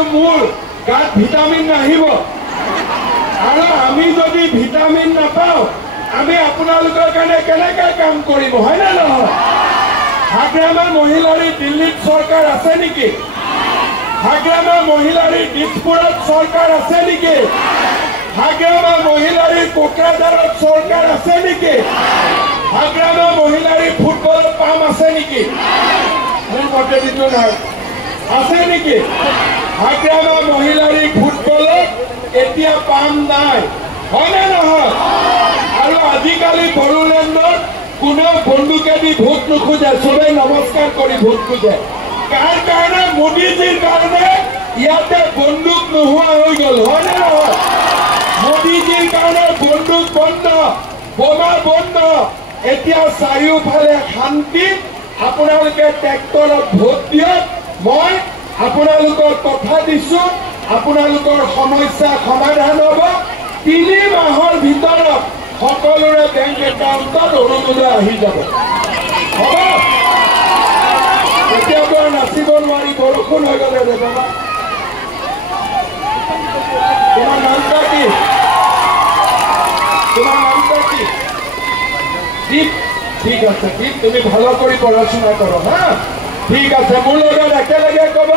আৰু মোৰ গাত ভিটামিন নাহিব আৰু আমি যদি ভিটামিন নাপাওঁ আমি আপোনালোকৰ কাৰণে কেনেকৈ কাম কৰিম হয় না নহয় হাগ্ৰামা মহিলাৰী দিল্লীত চৰকাৰ আছে নেকি হাগ্ৰামা মহিলাৰী দিছপুৰত চৰকাৰ আছে নেকি হাগ্ৰামা মহিলাৰী কোকৰাঝাৰত চৰকাৰ আছে নেকি হাগ্ৰামা মহিলাৰী ফুটবল পাম আছে নেকি মতেদিতো নাই আছে নেকি হাগ্ৰামা মহিলাৰী ফুটবলত এতিয়া পাম নাই হয় না নহয় আৰু আজিকালি বড়োলেণ্ডত কোনেও বন্দুকেদি ভোট নোখোজে চবে নমস্কাৰ কৰি ভোট খোজে কাৰ কাৰণে মোদীজীৰ কাৰণে ইয়াতে বন্দুক নোহোৱা হৈ গ'ল হয় না নহয় মোদীজীৰ কাৰণে বন্দুক বন্ধ বোমা বন্ধ এতিয়া চাৰিওফালে শান্তি আপোনালোকে ট্ৰেক্টৰত ভোট দিয়ক মই আপোনালোকক কথা দিছো আপোনালোকৰ সমস্যা সমাধান হ'ব 3 মাহৰ ভিতৰত সকলোৰে বেংক একাউণ্টত অৰুণোদয় আহি যাব হ'ব এতিয়াতো নাচিব নোৱাৰি বৰষুণ হৈ গ'লে বাবা তোমাৰ নামটা কি দীপ ঠিক আছে দীপ তুমি ভালো কৰি পড়াশোনা কৰো হ্যাঁ ঠিক আছে মোৰ লগত একেলগে ক'ব